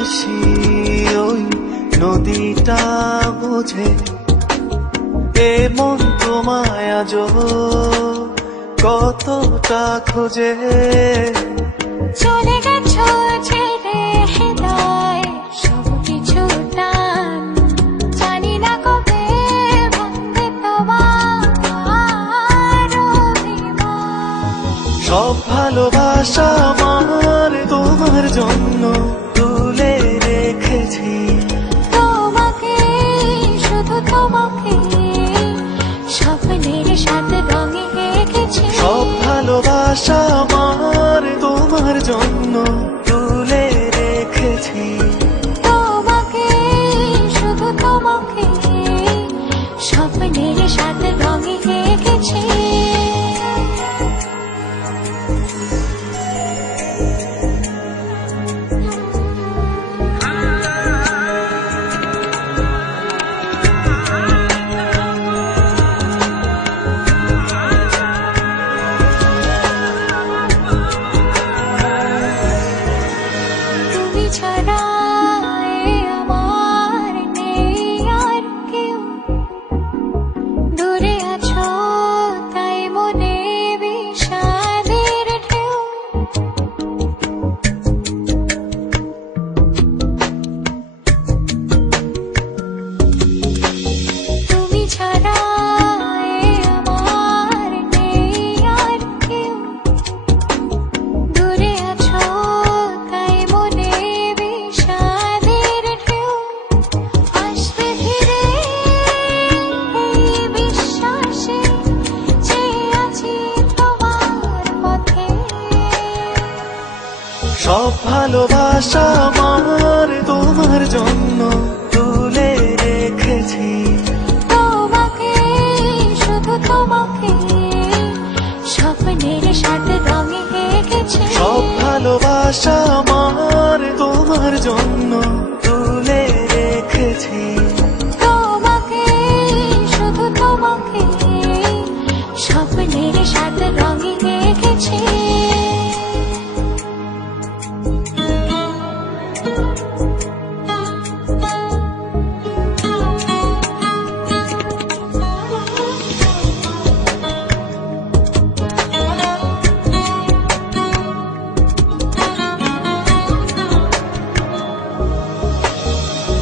হাসি ওই নদীটা বোঝে, এ মন তোমায় আজ কতটা খোঁজে। চলে গেছো ছেড়ে হৃদয় সবকিছু টান, জানি না কবে ভাঙবে তোমার অভিমান। সব ভালোবাসা আমার তোমার জন্য তুলে রেখেছি, তোমাকে শুধু তোমাকে স্বপ্নের সাথে রঙে এঁকেছি। সব ভালোবাসা আমার তোমার জন্য তুলে রেখেছি, তোমাকে শুধু তোমাকে স্বপ্নের সাথে রঙে এঁকেছি। তুমি ছাড়া আমার নেই আর কেউ, দূরে আছো তাই মনে বিষাদের ঢেউ। তুমি ছাড়া আমার নেই আর কেউ, দূরে আছো তাই মনে বিষাদের ঢেউ। আসবে ফিরে এই বিশ্বাসে চেয়ে আছি তোমার পথে। সব ভালোবাসা আমার তোমার জন্য তুলে রেখেছি, তোমাকে শুধু তোমাকে স্বপ্নের সাথে রঙে এঁকেছি। সব ভালোবাসা আমার তোমার জন্য তুলে রেখেছি, তোমাকে শুধু তোমাকে স্বপ্নের সাথে রঙে এঁকেছি।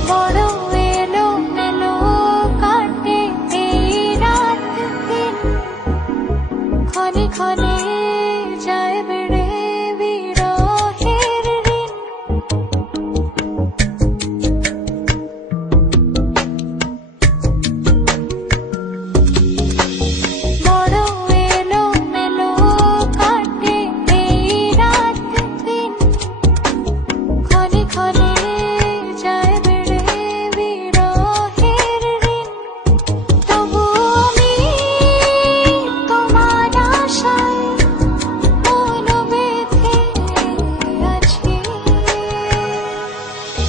বড় এলোমেলো কাটে এই রাত দিন, ক্ষণে ক্ষণে যায় বেড়ে বিরহের ঋণ। বড় এলোমেলো কাটে এই রাত দিন, ক্ষণে ক্ষণে যায় বেড়ে বিরহের ঋণ। তবু আমি তোমার আশায় মন বেঁধে আছি।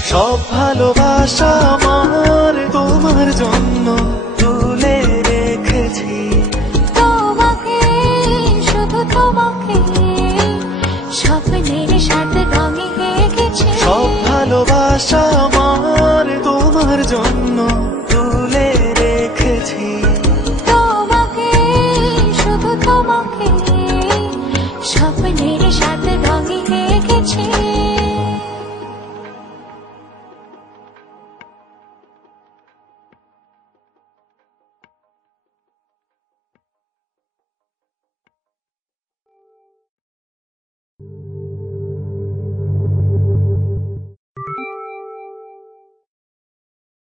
সব ভালোবাসা আমার তোমার জন্য তুলে রেখেছি, তোমাকে শুধু তোমাকে স্বপ্নের সাথে রঙে এঁকেছি। সব ভালোবাসা আমার তোমার জন্য